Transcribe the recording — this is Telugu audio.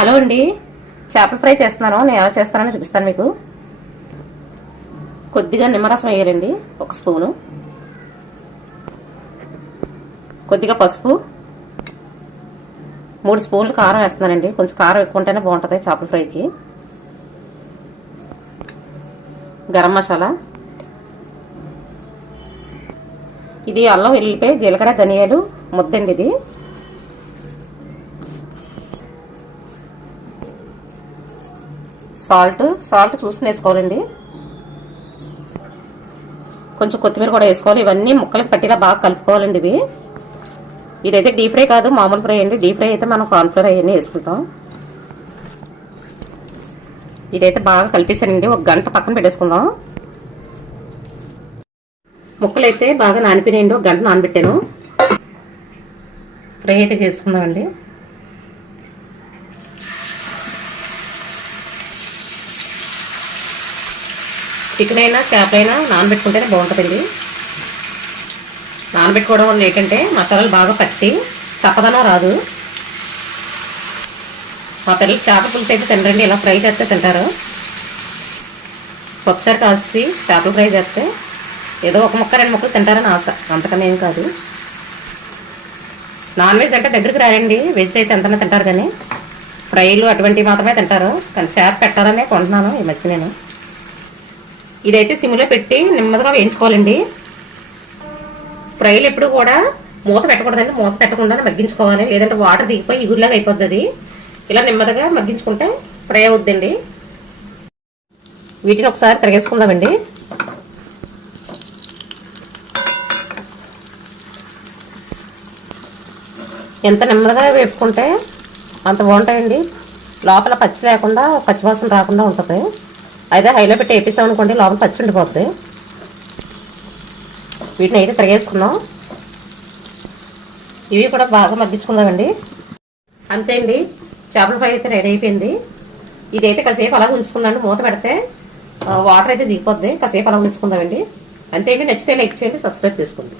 హలో అండి. చేపల ఫ్రై చేస్తున్నాను. నేను ఎలా చేస్తానని చూపిస్తాను మీకు. కొద్దిగా నిమ్మరసం వేయాలండి. ఒక స్పూను. కొద్దిగా పసుపు. మూడు స్పూన్లు కారం వేస్తున్నానండి. కొంచెం కారం ఎక్కువ ఉంటేనే బాగుంటుంది చేపల ఫ్రైకి. గరం మసాలా. ఇది అల్లం వెల్లిపాయ జీలకర్ర ధనియాలు ముద్దండి ఇది. సాల్ట్ సాల్ట్ చూసుకుని వేసుకోవాలండి. కొంచెం కొత్తిమీర కూడా వేసుకోవాలి. ఇవన్నీ ముక్కలకు పట్టిలా బాగా కలుపుకోవాలండి ఇవి. ఇదైతే డీప్ ఫ్రై కాదు మామూలు ఫ్రై అండి. డీప్ ఫ్రై అయితే మనం కార్న్ఫ్లవర్ అవన్నీ వేసుకుంటాం. ఇదైతే బాగా కలిపేసానండి. ఒక గంట పక్కన పెట్టేసుకుందాం. ముక్కలు అయితే బాగా నానిపోయినాయండి. ఒక గంట నానబెట్టాను. ఫ్రై అయితే చేసుకుందామండి. చికెన్ అయినా చేపలైనా నానబెట్టుకుంటేనే బాగుంటుందండి. నానబెట్టుకోవడం వల్ల ఏంటంటే మసాలాలు బాగా పట్టి చప్పదనం రాదు. మా పిల్లలు చేప పులుసు అయితే తినరండి. ఇలా ఫ్రై చేస్తే తింటారు. ఒకసారి కాసి చేపలు ఫ్రై చేస్తే ఏదో ఒక ముక్క రెండు ముక్కలు తింటారని ఆశ. అంతకన్నా ఏం కాదు. నాన్ వెజ్ అంటే దగ్గరికి రారండి. వెజ్ అయితే ఎంతనే తింటారు కానీ ఫ్రైలు అటువంటివి మాత్రమే తింటారు. కానీ చేప పెట్టాలనే కొంటున్నాను ఈ మధ్య నేను. ఇదైతే సిమ్లో పెట్టి నెమ్మదిగా వేయించుకోవాలండి. ఫ్రైలు ఎప్పుడు కూడా మూత పెట్టకూడదండి. మూత పెట్టకుండానే మగ్గించుకోవాలి. లేదంటే వాటర్ దిగిపోయి ఇగురులాగా అయిపోతుంది ఇలా నెమ్మదిగా మగ్గించుకుంటే ఫ్రై అవుద్దండి. వీటిని ఒకసారి తిరగేసుకుందామండి. ఎంత నెమ్మదిగా వేపుకుంటే అంత బాగుంటాయండి. లోపల పచ్చి లేకుండా పచ్చివాసన రాకుండా ఉంటుంది. అయితే హైలో పెట్టి వేపిస్తాం అనుకోండి లోపల పచ్చి ఉండిపోద్ది. వీటిని అయితే తిరగేసుకున్నాం ఇవి కూడా బాగా మగ్గించుకుందామండి. అంతే అండి. చేపల ఫ్రై అయితే రెడీ అయిపోయింది. ఇదైతే కాసేపు అలా ఉంచుకున్నాను మూత పెడితే వాటర్ అయితే దిగిపోద్ది. కాసేపు అలా ఉంచుకుందామండి. అంతే అండి. నచ్చితే లైక్ చేయండి సబ్స్క్రైబ్ చేసుకోండి.